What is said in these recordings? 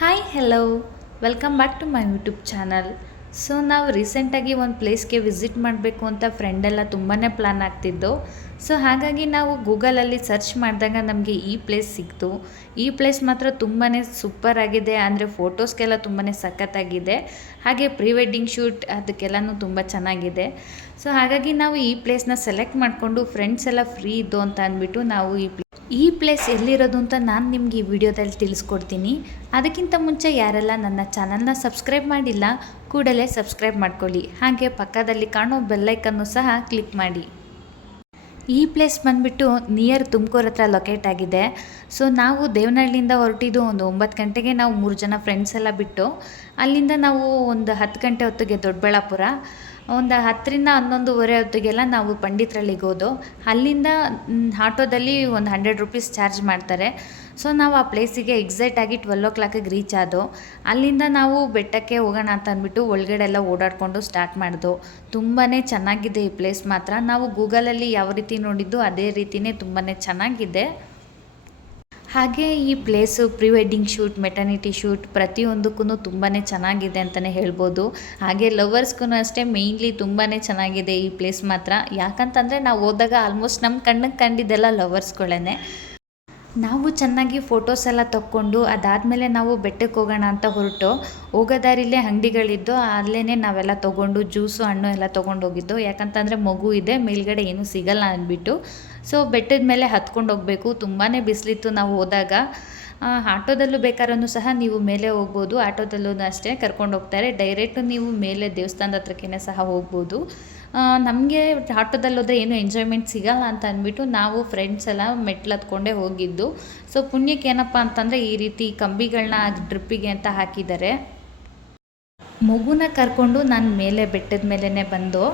Hi hello welcome back to my YouTube channel so ನಾವು ರೀಸೆಂಟಾಗಿ ಒಂದು ಪ್ಲೇಸ್ಗೆ ವಿಸಿಟ್ ಮಾಡಬೇಕು ಅಂತ ಫ್ರೆಂಡೆಲ್ಲ ತುಂಬಾ ಪ್ಲ್ಯಾನ್ ಆಗ್ತಿದ್ದು. ಸೊ ಹಾಗಾಗಿ ನಾವು ಗೂಗಲಲ್ಲಿ ಸರ್ಚ್ ಮಾಡಿದಾಗ ನಮಗೆ ಈ ಪ್ಲೇಸ್ ಸಿಕ್ತು. ಈ ಪ್ಲೇಸ್ ಮಾತ್ರ ತುಂಬಾ ಸೂಪರ್ ಆಗಿದೆ. ಅಂದರೆ ಫೋಟೋಸ್ಗೆಲ್ಲ ತುಂಬಾ ಸಖತ್ತಾಗಿದೆ ಹಾಗೆ ಪ್ರೀ ವೆಡ್ಡಿಂಗ್ ಶೂಟ್ ಅದಕ್ಕೆಲ್ಲನೂ ತುಂಬ ಚೆನ್ನಾಗಿದೆ. ಸೊ ಹಾಗಾಗಿ ನಾವು ಈ ಪ್ಲೇಸ್ನ ಸೆಲೆಕ್ಟ್ ಮಾಡಿಕೊಂಡು ಫ್ರೆಂಡ್ಸ್ ಎಲ್ಲ ಫ್ರೀ ಇದ್ದು ಅಂತ ಅಂದ್ಬಿಟ್ಟು ನಾವು ಈ ಈ ಪ್ಲೇಸ್ ಎಲ್ಲಿರೋದು ಅಂತ ನಾನು ನಿಮ್ಗೆ ಈ ವಿಡಿಯೋದಲ್ಲಿ ತಿಳಿಸ್ಕೊಡ್ತೀನಿ. ಅದಕ್ಕಿಂತ ಮುಂಚೆ ಯಾರೆಲ್ಲ ನನ್ನ ಚಾನಲ್ನ ಸಬ್ಸ್ಕ್ರೈಬ್ ಮಾಡಿಲ್ಲ, ಕೂಡಲೇ ಸಬ್ಸ್ಕ್ರೈಬ್ ಮಾಡ್ಕೊಳ್ಳಿ. ಹಾಗೆ ಪಕ್ಕದಲ್ಲಿ ಕಾಣೋ ಬೆಲ್ಲೈಕನ್ನು ಸಹ ಕ್ಲಿಕ್ ಮಾಡಿ. ಈ ಪ್ಲೇಸ್ ಬಂದುಬಿಟ್ಟು ನಿಯರ್ ತುಮಕೂರು ಹತ್ರ ಲೊಕೇಟ್ ಆಗಿದೆ. ಸೊ ನಾವು ದೇವನಹಳ್ಳಿಯಿಂದ ಹೊರಟಿದ್ದು ಒಂದು ಒಂಬತ್ತು ಗಂಟೆಗೆ ನಾವು ಮೂರು ಜನ ಫ್ರೆಂಡ್ಸ್ ಎಲ್ಲ ಬಿಟ್ಟು, ಅಲ್ಲಿಂದ ನಾವು ಒಂದು ಹತ್ತು ಗಂಟೆ ಹೊತ್ತಿಗೆ ದೊಡ್ಡಬಳ್ಳಾಪುರ. ಒಂದು ಹತ್ತರಿಂದ ಹನ್ನೊಂದುವರೆ ಹೊತ್ತಿಗೆಲ್ಲ ನಾವು ಪಂಡಿತರಳ್ಳಿಗೆ ಹೋದು. ಅಲ್ಲಿಂದ ಆಟೋದಲ್ಲಿ ಒಂದು ಹಂಡ್ರೆಡ್ ರುಪೀಸ್ ಚಾರ್ಜ್ ಮಾಡ್ತಾರೆ. ಸೊ, ನಾವು ಆ ಪ್ಲೇಸಿಗೆ ಎಕ್ಸಾಕ್ಟ್ ಆಗಿ ಟ್ವೆಲ್ ಓ ಕ್ಲಾಕಿಗೆ ರೀಚ್ ಆದೋ. ಅಲ್ಲಿಂದ ನಾವು ಬೆಟ್ಟಕ್ಕೆ ಹೋಗೋಣ ಅಂತ ಅಂದ್ಬಿಟ್ಟು ಒಳಗಡೆ ಎಲ್ಲ ಓಡಾಡಿಕೊಂಡು ಸ್ಟಾರ್ಟ್ ಮಾಡಿದೋ. ತುಂಬಾ ಚೆನ್ನಾಗಿದೆ ಈ ಪ್ಲೇಸ್ ಮಾತ್ರ. ನಾವು ಗೂಗಲಲ್ಲಿ ಯಾವ ರೀತಿ ನೋಡಿದ್ದು ಅದೇ ರೀತಿಯೇ ತುಂಬಾ ಚೆನ್ನಾಗಿದೆ. ಹಾಗೆ ಈ place pre wedding shoot, maternity shoot ಪ್ರತಿಯೊಂದಕ್ಕೂ ತುಂಬಾ ಚೆನ್ನಾಗಿದೆ ಅಂತಲೇ ಹೇಳ್ಬೋದು. ಹಾಗೆ ಲವರ್ಸ್ಗೂ ಅಷ್ಟೇ ಮೇಯ್ನ್ಲಿ ತುಂಬಾ ಚೆನ್ನಾಗಿದೆ ಈ ಪ್ಲೇಸ್ ಮಾತ್ರ. ಯಾಕಂತಂದರೆ ನಾವು ಹೋದಾಗ ಆಲ್ಮೋಸ್ಟ್ ನಮ್ಮ ಕಣ್ಣಿಗೆ ಕಂಡಿದ್ದೆಲ್ಲ ಲವರ್ಸ್ಗಳೇ ನಾವು ಚೆನ್ನಾಗಿ ಫೋಟೋಸ್ ಎಲ್ಲ ತಕ್ಕೊಂಡು ಅದಾದಮೇಲೆ ನಾವು ಬೆಟ್ಟಕ್ಕೆ ಹೋಗೋಣ ಅಂತ ಹೊರಟು, ಹೋಗೋ ದಾರಿಲೇ ಅಂಗಡಿಗಳಿದ್ದು ಅಲ್ಲೇ ನಾವೆಲ್ಲ ತೊಗೊಂಡು ಜ್ಯೂಸು, ಹಣ್ಣು ಎಲ್ಲ ತೊಗೊಂಡು ಹೋಗಿದ್ದು. ಯಾಕಂತಂದರೆ ಮಗು ಇದೆ, ಮೇಲ್ಗಡೆ ಏನೂ ಸಿಗಲ್ಲ ಅಂದ್ಬಿಟ್ಟು. ಸೊ ಬೆಟ್ಟದ ಮೇಲೆ ಹತ್ಕೊಂಡು ಹೋಗಬೇಕು. ತುಂಬಾ ಬಿಸಿಲಿತ್ತು ನಾವು ಹೋದಾಗ. ಆಟೋದಲ್ಲೂ ಬೇಕಾದ್ರೂ ಸಹ ನೀವು ಮೇಲೆ ಹೋಗ್ಬೋದು. ಆಟೋದಲ್ಲೂ ಅಷ್ಟೇ ಕರ್ಕೊಂಡು ಹೋಗ್ತಾರೆ. ಡೈರೆಕ್ಟು ನೀವು ಮೇಲೆ ದೇವಸ್ಥಾನದ ಹತ್ರಕ್ಕೇ ಸಹ ಹೋಗ್ಬೋದು. ನಮಗೆ ಆಟೋದಲ್ಲಿ ಹೋದರೆ ಏನು ಎಂಜಾಯ್ಮೆಂಟ್ ಸಿಗಲ್ಲ ಅಂತ ಅಂದ್ಬಿಟ್ಟು ನಾವು ಫ್ರೆಂಡ್ಸ್ ಎಲ್ಲ ಮೆಟ್ಲು ಹತ್ಕೊಂಡೇ ಹೋಗಿದ್ದು. ಸೊ ಪುಣ್ಯಕ್ಕೆ ಏನಪ್ಪ ಅಂತಂದರೆ ಈ ರೀತಿ ಕಂಬಿಗಳನ್ನ ಡ್ರಿಪ್ಪಿಗೆ ಅಂತ ಹಾಕಿದ್ದಾರೆ. ಮಗುನ ಕರ್ಕೊಂಡು ನಾನು ಮೇಲೆ ಬೆಟ್ಟದ ಮೇಲೇ ಬಂದು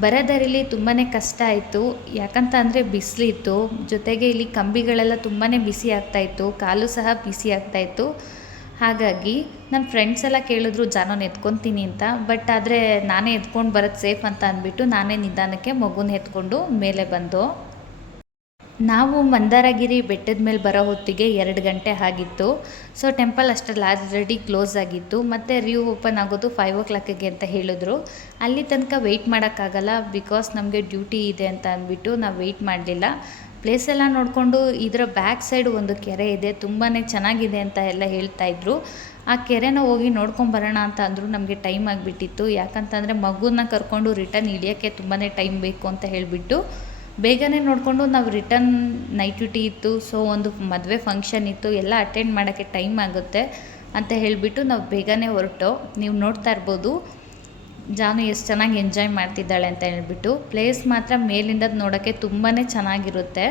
ಬರೋ ದಾರಿಲಿ ತುಂಬಾ ಕಷ್ಟ ಆಯಿತು. ಯಾಕಂತ ಅಂದರೆ ಬಿಸಿಲಿತ್ತು ಜೊತೆಗೆ ಇಲ್ಲಿ ಕಂಬಿಗಳೆಲ್ಲ ತುಂಬಾ ಬಿಸಿ ಆಗ್ತಾಯಿತ್ತು ಕಾಲು ಸಹ ಬಿಸಿ ಆಗ್ತಾಯಿತ್ತು ಹಾಗಾಗಿ ನನ್ನ ಫ್ರೆಂಡ್ಸ್ ಎಲ್ಲ ಕೇಳಿದ್ರು ಜಾನೋನ್ ಎತ್ಕೊತೀನಿ ಅಂತ. ಬಟ್ ಆದರೆ ನಾನೇ ಎತ್ಕೊಂಡು ಬರೋದು ಸೇಫ್ ಅಂತ ಅಂದ್ಬಿಟ್ಟು ನಾನೇ ನಿಧಾನಕ್ಕೆ ಮಗುನ ಎತ್ಕೊಂಡು ಮೇಲೆ ಬಂದು ನಾವು ಮಂದಾರಗಿರಿ ಬೆಟ್ಟದ ಮೇಲೆ ಬರೋ ಹೊತ್ತಿಗೆ ಎರಡು ಗಂಟೆ ಆಗಿತ್ತು. ಸೊ ಟೆಂಪಲ್ ಅಷ್ಟರಲ್ಲಿ ಆಲ್ರೆಡಿ ಕ್ಲೋಸ್ ಆಗಿತ್ತು. ಮತ್ತು ರಿವ್ ಓಪನ್ ಆಗೋದು ಫೈವ್ ಓ ಕ್ಲಾಕಿಗೆ ಅಂತ ಹೇಳಿದ್ರು. ಅಲ್ಲಿ ತನಕ ವೆಯ್ಟ್ ಮಾಡೋಕ್ಕಾಗಲ್ಲ ಬಿಕಾಸ್ ನಮಗೆ ಡ್ಯೂಟಿ ಇದೆ ಅಂತ ಅಂದ್ಬಿಟ್ಟು ನಾವು ವೆಯ್ಟ್ ಮಾಡಲಿಲ್ಲ. ಪ್ಲೇಸ್ ಎಲ್ಲ ನೋಡಿಕೊಂಡು ಇದರ ಬ್ಯಾಕ್ ಸೈಡ್ ಒಂದು ಕೆರೆ ಇದೆ. ತುಂಬಾ ಚೆನ್ನಾಗಿದೆ ಅಂತ ಎಲ್ಲ ಹೇಳ್ತಾ ಇದ್ರು. ಆ ಕೆರೆನ ಹೋಗಿ ನೋಡ್ಕೊಂಬರೋಣ ಅಂತ ಅಂದರು ನಮಗೆ ಟೈಮ್ ಆಗಿಬಿಟ್ಟಿತ್ತು. ಯಾಕಂತಂದರೆ ಮಗುನ ಕರ್ಕೊಂಡು ರಿಟರ್ನ್ ಇಳಿಯೋಕ್ಕೆ ತುಂಬಾ ಟೈಮ್ ಬೇಕು ಅಂತ ಹೇಳಿಬಿಟ್ಟು ಬೇಗನೆ ನೋಡಿಕೊಂಡು ನಾವು ರಿಟರ್ನ್ ನೈಟ್ ಡ್ಯೂಟಿ ಇತ್ತು ಸೊ ಒಂದು ಮದುವೆ ಫಂಕ್ಷನ್ ಇತ್ತು, ಎಲ್ಲ ಅಟೆಂಡ್ ಮಾಡೋಕ್ಕೆ ಟೈಮ್ ಆಗುತ್ತೆ ಅಂತ ಹೇಳಿಬಿಟ್ಟು ನಾವು ಬೇಗನೆ ಹೊರಟು. ನೀವು ನೋಡ್ತಾ ಇರ್ಬೋದು, ಜಾನು ಎಷ್ಟು ಚೆನ್ನಾಗಿ ಎಂಜಾಯ್ ಮಾಡ್ತಿದ್ದಾಳೆ ಅಂತ ಹೇಳ್ಬಿಟ್ಟು. ಪ್ಲೇಸ್ ಮಾತ್ರ ಮೇಲಿಂದ ನೋಡೋಕ್ಕೆ ತುಂಬಾ ಚೆನ್ನಾಗಿರುತ್ತೆ.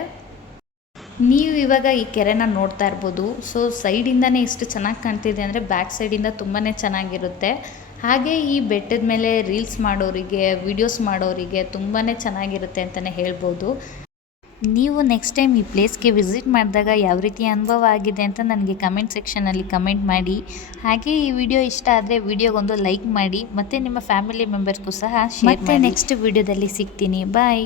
ನೀವು ಇವಾಗ ಈ ಕೆರೆನ ನೋಡ್ತಾ ಇರ್ಬೋದು ಸೊ ಸೈಡಿಂದನೇ ಎಷ್ಟು ಚೆನ್ನಾಗಿ ಕಾಣ್ತಿದೆ ಅಂದರೆ ಬ್ಯಾಕ್ ಸೈಡಿಂದ ತುಂಬಾ ಚೆನ್ನಾಗಿರುತ್ತೆ. ಹಾಗೆ ಈ ಬೆಟ್ಟದ ಮೇಲೆ ರೀಲ್ಸ್ ಮಾಡೋರಿಗೆ ವಿಡಿಯೋಸ್ ಮಾಡೋರಿಗೆ ತುಂಬಾ ಚೆನ್ನಾಗಿರುತ್ತೆ ಅಂತಲೇ ಹೇಳ್ಬೋದು. ನೀವು ನೆಕ್ಸ್ಟ್ ಟೈಮ್ ಈ ಪ್ಲೇಸ್ಗೆ ವಿಸಿಟ್ ಮಾಡಿದಾಗ ಯಾವ ರೀತಿ ಅನುಭವ ಆಗಿದೆ ಅಂತ ನನಗೆ ಕಮೆಂಟ್ ಸೆಕ್ಷನಲ್ಲಿ ಕಮೆಂಟ್ ಮಾಡಿ. ಹಾಗೆ ಈ ವಿಡಿಯೋ ಇಷ್ಟ ಆದರೆ ವಿಡಿಯೋಗೊಂದು ಲೈಕ್ ಮಾಡಿ ಮತ್ತು ನಿಮ್ಮ ಫ್ಯಾಮಿಲಿ ಮೆಂಬರ್ಗೂ ಸಹ ಮತ್ತೆ ನೆಕ್ಸ್ಟ್ ವಿಡಿಯೋದಲ್ಲಿ ಸಿಗ್ತೀನಿ. ಬಾಯ್